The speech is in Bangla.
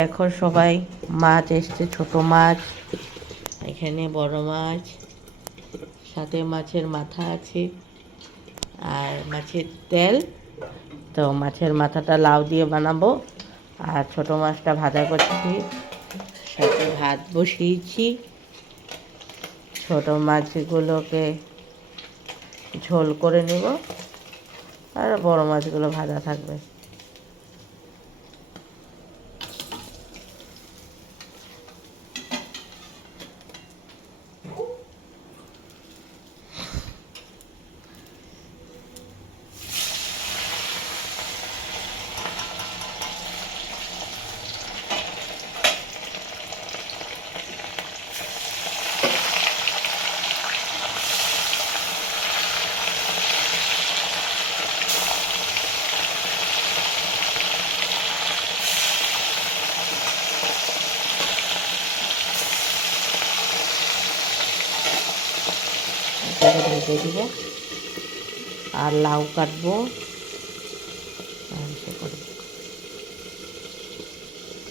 দেখো সবাই, মাছ এসছে, ছোট মাছ, এখানে বড় মাছ, সাথে মাছের মাথা আছে আর মাছের তেল। তো মাছের মাথাটা লাউ দিয়ে বানাবো, আর ছোট মাছটা ভাজা করছি, সাথে ভাত বসিয়েছি। ছোট মাছগুলোকে ঝোল করে নেব, আর বড় মাছগুলো ভাজা থাকবে। ভেজে দিব, আর লাউ কাটবো।